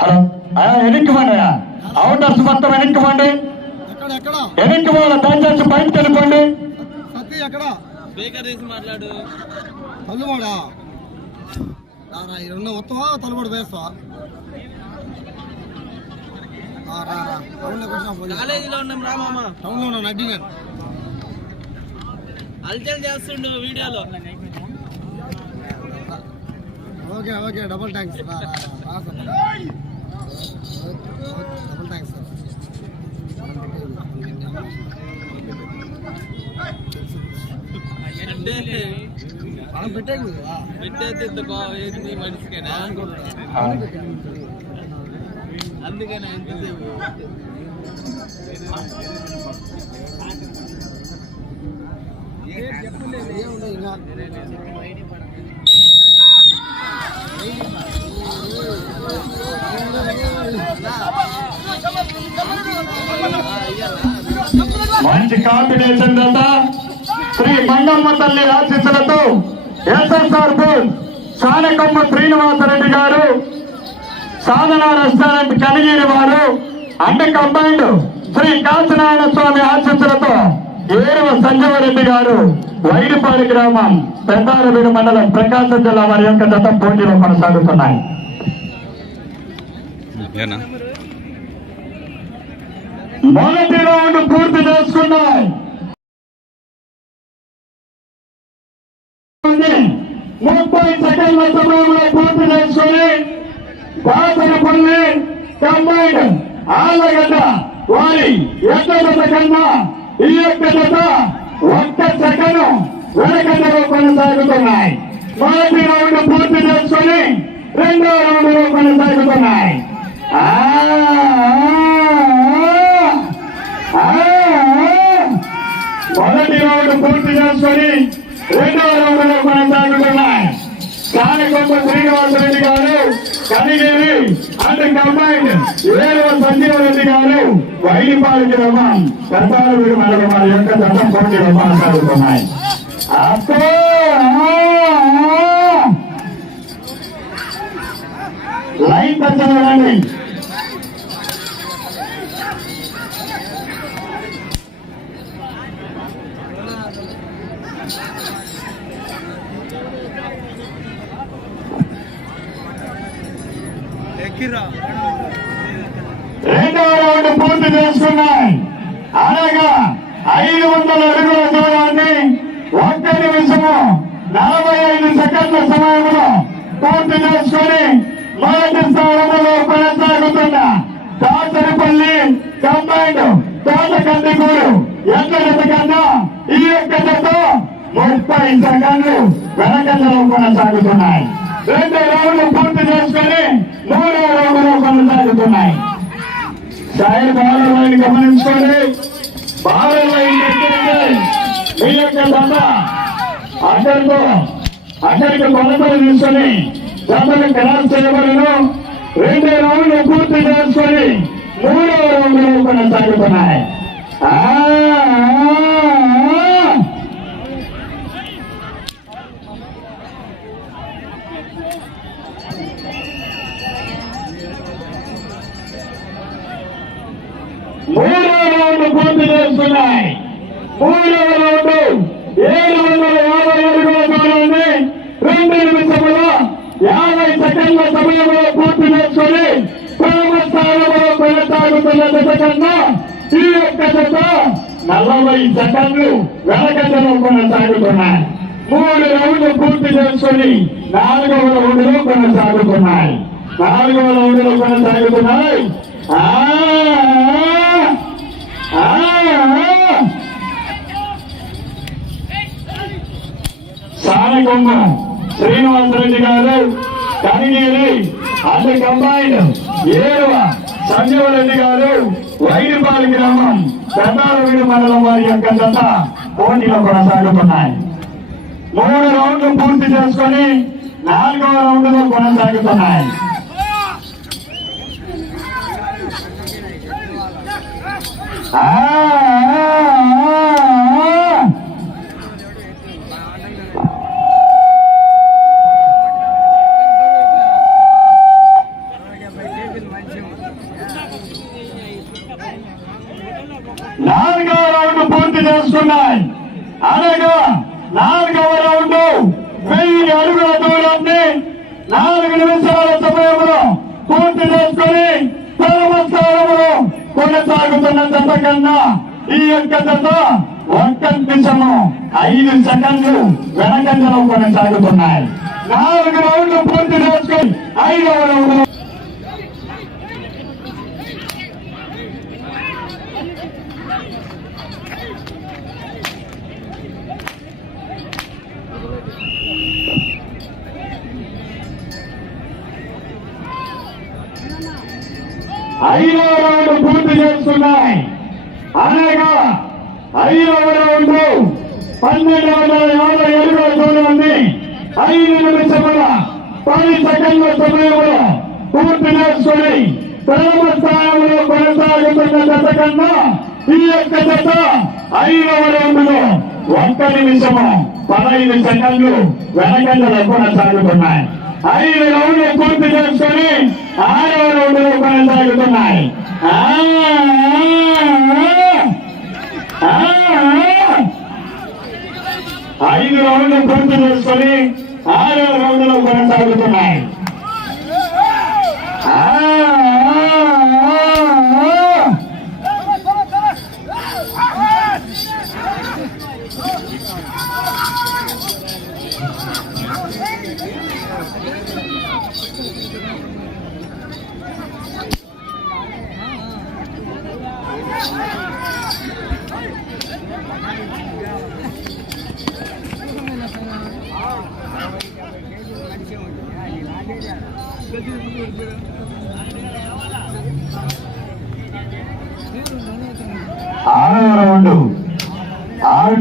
Hello. వెనక్కి పండి అయ్యా. అవుటర్స్ మొత్తం వెనక్కి పండి. ఎక్కడ ఎక్కడ? వెనక్కి పోవాలి దయచేసి బయటకు వెళ్ళిపోండి అల్చల్ చేస్తుండు వీడియోలో. ఓకే ఓకే డబుల్ థ్యాంక్స్ మనం పెట్టేది పెట్టేది ఇంత కోపం ఏంది మనిషికేనా ఎంతసేపు ఏముండదు ఇంకా మంచి కాంబినేషన్ జత శ్రీ మంగమ్మ తల్లి ఆశీస్సులతో ఎస్ఎస్ఆర్ బోల్ సానకొమ్మ శ్రీనివాసరెడ్డి గారు సాధన రెస్టారెంట్ కనిగిరి వారు అండ్ కంబైండ్ శ్రీ కాశీనారాయణ స్వామి ఆశీస్సులతో ఏరువ సంజీవరెడ్డి గారు వైడిపాడి గ్రామం పెద్దారవీడు మండలం ప్రకాశం జిల్లా వారి యొక్క జత పోటీలో కొనసాగుతున్నాయి. మొదటి రౌండ్ పూర్తి చేసుకున్నాయి ముప్పై సెకండ్ల సమయంలో పూర్తి చేసుకుని బాసనపల్లి కంబైన్ ఆలగడ్డ వారి ఎక్కడ కన్నా ఈ యొక్క దశ ఒక్క సెకండ్ వెనకంలో కొనసాగుతున్నాయి. మొదటి రౌండ్ పూర్తి చేసుకుని రెండో రౌండ్లో కొనసాగుతున్నాయి. మొదటి రౌండ్ పూర్తి చేసుకొని రెండవ రౌండ్లో కొనసాగుతున్నాయి. కానకొండ శ్రీనివాసరెడ్డి గారు కనిగిరి అండ్ కంబైన్ ఏడవ సంజీవరెడ్డి గారు వైడిపాలి గ్రామం పెద్దాలవీడు మండలం మన యొక్క దశం పోటీలో కొనసాగుతున్నాయి. అబ్బో! లైన్ తెచ్చండి రెండవ రౌండ్ పూర్తి చేసుకున్నాయి. అనగా ఐదు వందల అడుగుల దూరాన్ని ఒక్క నిమిషము నలభై ఐదు సెకండ్ల సమయంలో పూర్తి చేసుకుని మొదటి స్థానంలో కొనసాగుతున్న దాసరిపల్లి కంబైండ్ తోట కందికూరు ఎక్కడ కన్నా ఈ యొక్క జత ముప్పై సెకండ్లు వెనకంలో కొనసాగుతున్నాయి. రెండు రౌండ్లు పూర్తి చేసుకుని మూడో రౌండ్లో కొనసాగుతున్నాయి. సైడ్ బాలరాయిని గమనించుకోండి. బాలరాయి లైన్ ఎక్కడంటే మీ యొక్క దండ అక్కడితో అక్కడికి కొలతలు తీసుకొని దండను క్రాస్ చేయబడను. రెండు రౌండ్లు పూర్తి చేసుకొని మూడో రౌండ్లో కొనసాగుతున్నాయి మూడో పూర్తి చేస్తున్నాయి. మూడో రౌండ్ ఏడు వందల యాభై అడుగుల దూరాన్ని రెండు నిమిషముల యాభై సెకండ్ల సమయంలో పూర్తి చేసుకుని ప్రథమ స్థానంలో కొనసాగుతున్న జత కన్నా ఈ యొక్క జత నలభై సెకండ్లు వెనకంజలో కొనసాగుతున్నాయి. మూడు రౌండ్లు పూర్తి చేసుకుని నాలుగవ రౌండ్లో కొనసాగుతున్నాయి. నాలుగవ రౌండ్లో కొనసాగుతున్నాయి. ఆ! ఆ, ఆ. రెడ్డి గారు కనిగిరి అది కంబైన్ సజీవ రెడ్డి గారు వైడిపాలి గ్రామం పెద్దాలవీడు మండలం వారి యొక్క జత పోటీలో కొనసాగుతున్నాయి మూడు రౌండ్లు పూర్తి చేసుకొని నాలుగవ రౌండ్లో కొనసాగుతున్నాయి ఆ, కొనసాగుతున్న జత కన్నా ఈ యొక్క జత ఒక్క నిమిషము ఐదు సెకండ్లు వెనకంజలో కొనసాగుతున్నాయి నాలుగు రౌండ్లు పూర్తి చేసుకుని ఐదవ రౌండ్ ఐదవ రౌండ్ పూర్తి చేస్తున్నాయి అనగా ఐదవ రౌండ్ పన్నెండు వందల యాభై అడుగుల దూరాన్ని ఐదు నిమిషముల పది సెకండ్ల సమయంలో పూర్తి చేసుకుని ప్రథమ స్థానంలో కొనసాగుతున్న జత కన్నా ఈ యొక్క జత ఐదవ రౌండ్లో ఒక్క నిమిషము పదహైదు సెకండ్లు వెనకంజలో కొనసాగుతున్నాయి ఐదు రౌండ్లు పూర్తి చేసుకొని ఆరవ రౌండ్లో కొనసాగుతున్నాయి ఆ, ఆ, ఆ. ఐదు రౌండ్లు పూర్తి చేసుకొని ఆరో రౌండ్లో కొనసాగుతున్నాయి.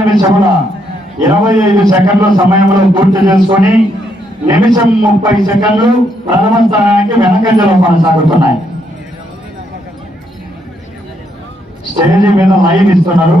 నిమిషముల ఇరవై ఐదు సెకండ్ల సమయంలో పూర్తి చేసుకొని నిమిషం ముప్పై సెకండ్లు ప్రథమ స్థానానికి వెనకంజలో కొనసాగుతున్నాయి. స్టేజ్ మీద లైన్ ఇస్తున్నారు.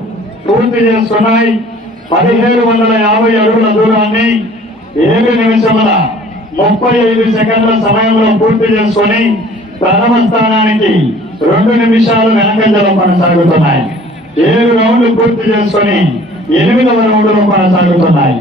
పూర్తి చేస్తున్నాయి పదిహేడు వందల యాభై అడుగుల దూరాన్ని ఏడు నిమిషముల ముప్పై ఐదు సెకండ్ల సమయంలో పూర్తి చేసుకొని ప్రథమ స్థానానికి రెండు నిమిషాలు వెనకంజలో కొనసాగుతున్నాయి. ఏడు రౌండ్లు పూర్తి చేసుకొని ఎనిమిదవ రౌండ్లు కొనసాగుతున్నాయి.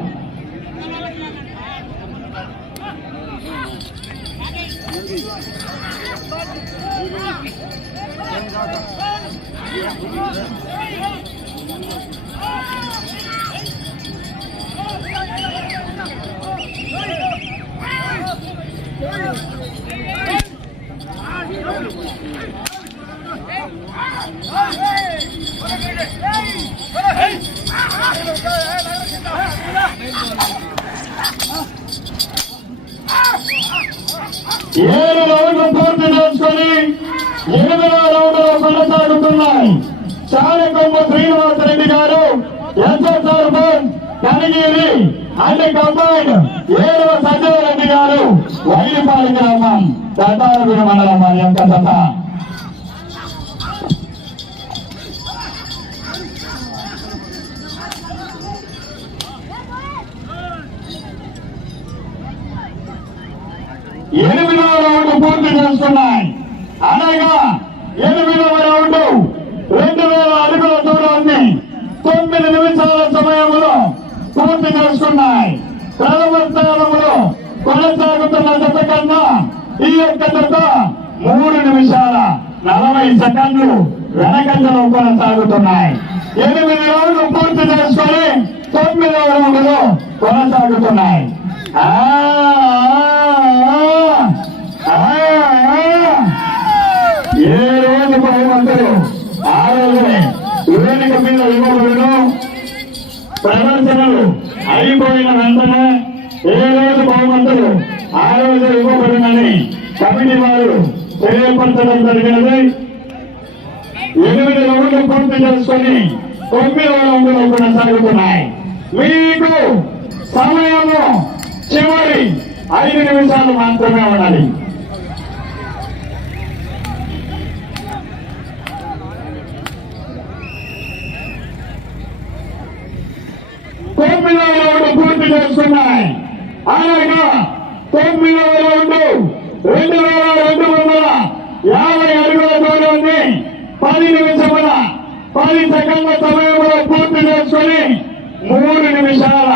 ఏడు రౌండ్లు పూర్తి చేసుకొని ఎనిమిదవ రౌండ్లో కొనసాగుతున్నాయి. చాలకొమ్మ శ్రీనివాసరెడ్డి గారు ఎస్ఎస్ఆర్ బోర్డ్ కనిగిరి అన్ని కంబైన్ ఏడవ సంజయ్ రెడ్డి గారు వైలిపాలి గ్రామం దత్తారపూడి మండలం వారి యొక్క దత ఎనిమిదవ రౌండ్ పూర్తి చేసుకున్నాయి అనగా ఎనిమిదవ రౌండ్ రెండు వేల అడుగుల దూరాన్ని తొమ్మిది నిమిషాల సమయంలో పూర్తి చేసుకున్నాయి ప్రథమ కొనసాగుతున్న జత కన్నా ఈ యొక్క జత మూడు నిమిషాల నలభై సెకండ్లు వెనకంజలో కొనసాగుతున్నాయి. ఎనిమిది రోజులు పూర్తి చేసుకొని తొమ్మిదవ రోజులు కొనసాగుతున్నాయి. ఏ రోజు బహుమతులు ఆ రోజునే వేదిక మీద ఇవ్వబడును ప్రదర్శనలు అయిపోయిన వెంటనే ఏ రోజు బహుమతులు? ఆ రోజు ఇవ్వబడినని కమిటీ వారు తెలియపరచడం జరిగినది. ఎనిమిది రౌండ్లు పూర్తి చేసుకొని తొమ్మిది రౌండ్లో కొనసాగుతున్నాయి మీకు సమయము చివరి ఐదు నిమిషాలు మాత్రమే ఉండాలి తొమ్మిదవ రౌండ్ ఉన్నాయి ఆయన తొమ్మిది తొమ్మిదవ రెండు రెండు వేల రెండు వందల యాభై అడుగుల దూరాన్ని పది నిమిషముల పది సెకండ్ల సమయంలో పూర్తి చేసుకుని మూడు నిమిషాల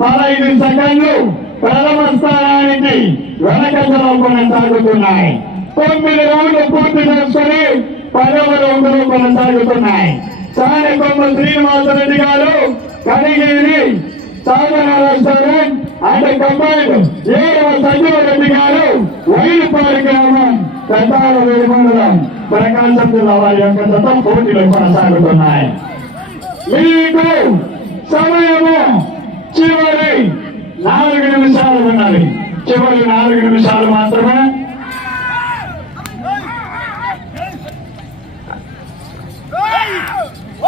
పదహైదు సెకండ్లు ప్రథమ స్థానానికి వెనకంజలో కొనసాగుతున్నాయి. తొమ్మిది రౌండ్లు పూర్తి చేసుకుని పదవ రౌండ్లు కొనసాగుతున్నాయి. Sanakomma Srinivasareddy garu Kanigiri Sagara restaurant and combine ఏడవ సంజీవ రెడ్డి గారు వైరుపాలి గ్రామం పెద్దాల వేరుమండలం ప్రకాశం జిల్లా వారి యొక్క జత పోటీలు కొనసాగుతున్నాయి మీకు సమయము చివరి నాలుగు నిమిషాలు ఉన్నది చివరి నాలుగు నిమిషాలు మాత్రమే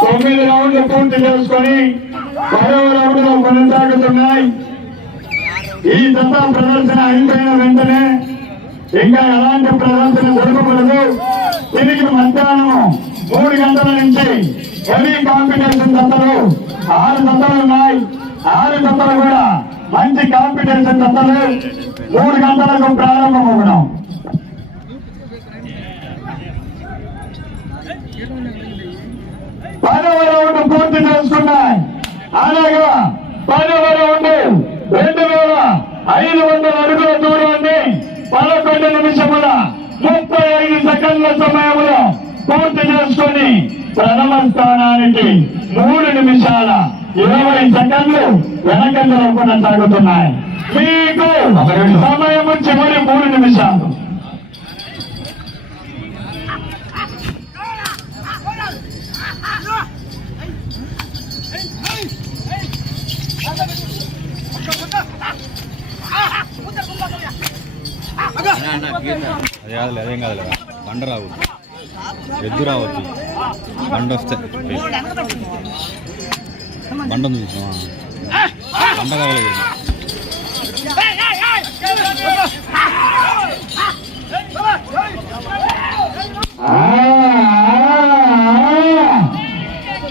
తొమ్మిది రౌండ్లు పూర్తి చేసుకొని పదవ కొనసాగుతున్నాయి. ఈ దత్తా ప్రదర్శన అయిపోయిన వెంటనే ఇంకా ఎలాంటి ప్రదర్శన జరగకూడదు. తిరిగి మధ్యాహ్నం మూడు గంటల నుంచి హెవీ కాంపిటీషన్ దత్తలు ఆరు దత్తలు ఉన్నాయి. ఆరు దత్తలు కూడా మంచి కాంపిటీషన్ దత్తలు. మూడు గంటలకు ప్రారంభమవుతున్నాం పదవ అలాగా పదవ రౌండ్ రెండు వేల ఐదు వందల అడుగుల దూరాన్ని పదకొండు నిమిషముల ముప్పై ఐదు సెకండ్ల సమయంలో పూర్తి చేసుకొని ప్రథమ స్థానానికి మూడు నిమిషాల ఇరవై సెకండ్లు వెనకంజలో కొనసాగుతున్నాయి మీకు సమయము చివరి మూడు నిమిషాలు. అది కాదులే అదేం కాదులే బండ రావద్దు ఎద్దు రావద్దు బండ వస్తే బండ ఉంది చూసావా? బండ కావాలి ఆ,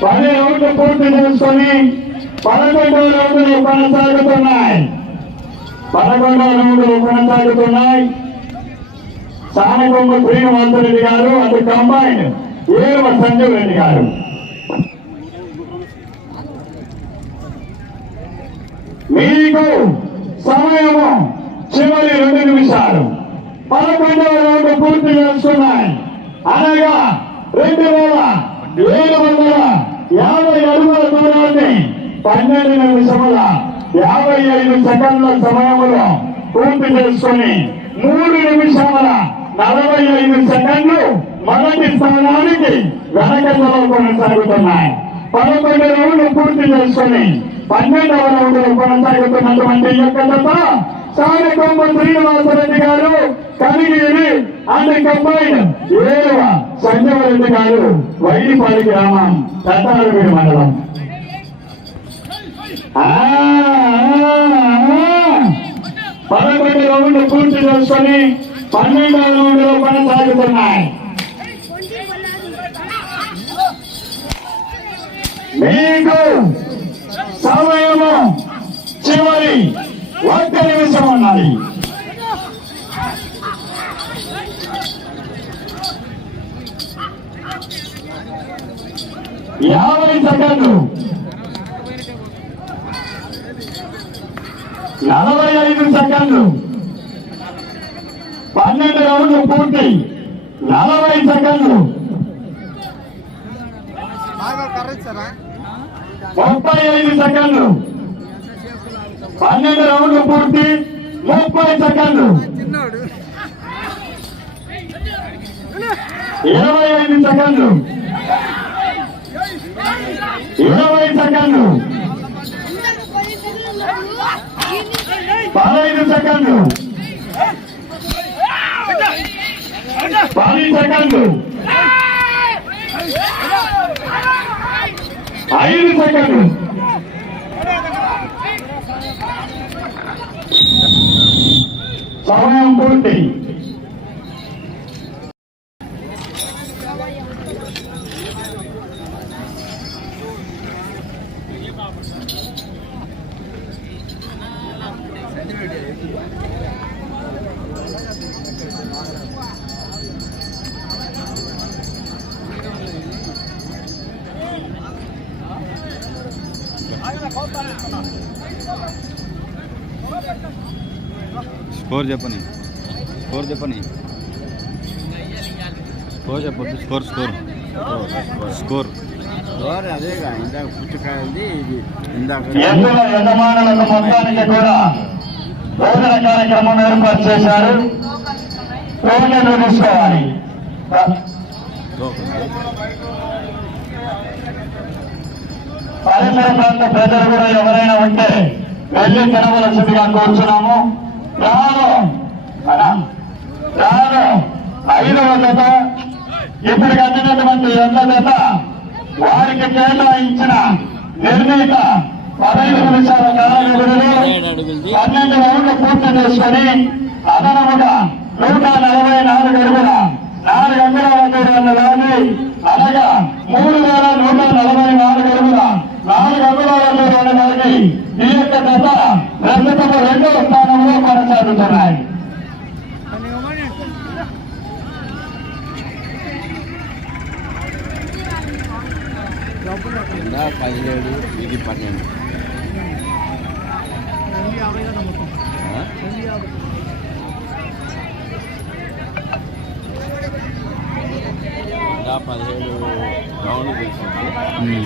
పది రౌండ్లు పూర్తి చేసుకొని పదకొండవ రౌండ్లు కొనసాగుతున్నాయి పదకొండవ రౌండ్లు కొనసాగుతున్నాయి సానకొమ్మ శ్రీనివాసరెడ్డి గారు అది కంబైన్ ఏడవ సంజీవ్ రెడ్డి గారు. మీకు సమయము చివరి రెండు నిమిషాలు. పదకొండవ రౌండ్ పూర్తి చేస్తున్నాయి. అనగా రెండు వేల ఏడు వందల యాభై అడుగుల దూరాన్ని పన్నెండు నిమిషముల యాభై ఐదు సెకండ్ల సమయంలో పూర్తి చేసుకుని మూడు నిమిషముల నలభై ఐదు సెకండ్లు మొదటి స్థానానికి వెనకంజలో కొనసాగుతున్నాయి పదకొండు రౌండ్లు పూర్తి చేసుకొని పన్నెండవ రౌండ్లు కొనసాగుతున్నటువంటి ఈ యొక్క జత సానకొమ్మ శ్రీనివాసరెడ్డి గారు కనిగిరి అండ్ కంబైన్ ఏడవ సంజయరెడ్డి గారు వైడిపాలి గ్రామం పెద్దాలవీడి మండలం ఆ, ఆ, ఆ. పదకొండు రౌండ్లు పూర్తి చేసుకొని పన్నెండు పన్నెండవ రౌండ్లో సాగుతున్నాయి మీకు సమయము చివరి ఒక్క నిమిషం ఉన్నది. యాభై సెకండ్లు. నలభై ఐదు సెకండ్లు. పన్నెండు రౌండ్లు పూర్తి. నలభై సెకండ్లు. ముప్పై ఐదు సెకండ్లు. పన్నెండు రౌండ్లు పూర్తి. ముప్పై సెకండ్లు. ఇరవై ఐదు సెకండ్లు. ఇరవై సెకండ్లు. పదహైదు సెకండ్లు. పది సెకండ్లు ఐదు సెకండ్లు. సమయం పూర్తి. స్కోర్ చెప్పని. స్కోర్ చెప్పని. స్కోర్ చెప్పొద్దు. Score score. స్కోర్. అదేగా ఇందాక పుచ్చకాయది ఇది ఇందాక ఎద్దుల యజమానులకు మొత్తానికి కూడా భోజన కార్యక్రమం ఏర్పాటు చేశారు. టోకెన్లు తీసుకోవాలి. పరిసర ప్రాంత ప్రజలు కూడా ఎవరైనా ఉంటే వెళ్ళి తినవలసిందిగా కోరుచున్నాము. రాను రాను ఐదవ జత. ఇప్పటికి అందినటువంటి ఎండ జత వారికి కేటాయించిన నిర్ణీత పదహైదు నిమిషాల కాలాలు పన్నెండు రౌండ్లు పూర్తి చేసుకొని అదనముగా నూట నలభై నాలుగు అడుగుల నాలుగు అంగుళాల దూరాన్ని లాగి అనగా మూడు వేల నూట నలభై నాలుగు అడుగుల నాలుగు అంగుళాల దూరాన్ని లాగి ఈ యొక్క జత ప్రస్తుతము రెండవ స్థానంలో కొనసాగుతున్నాయి. పదిహేడు ఇది పన్నెండు. పదిహేడు రౌండ్ తెలిసింది